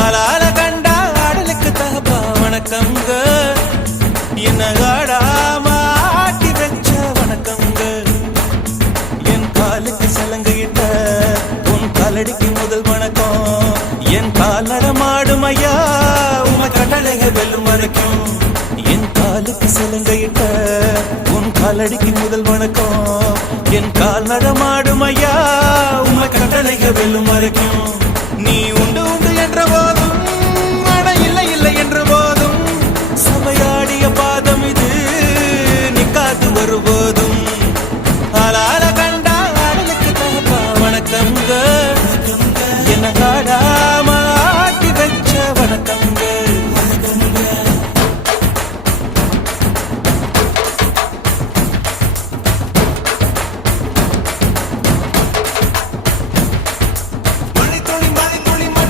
ஆளால கண்டா ஆடலுக்கு தகப்பா வணக்கங்க, என்ன ஆடாம ஆட்டி வச்ச வணக்கங்க. என் காலுக்கு சலங்கையிட்ட உன் காலடிக்கு முதல் வணக்கம். என் கால் நடமாடும் ஐயா உம கட்டளைக வெல்லும் வரைக்கும். என் காலுக்கு சலங்கையிட்ட உன் காலடிக்கு முதல் வணக்கம். என் கால் நடமாடும் ஐயா உம கட்டளைக வெல்லும் வரைக்கும்.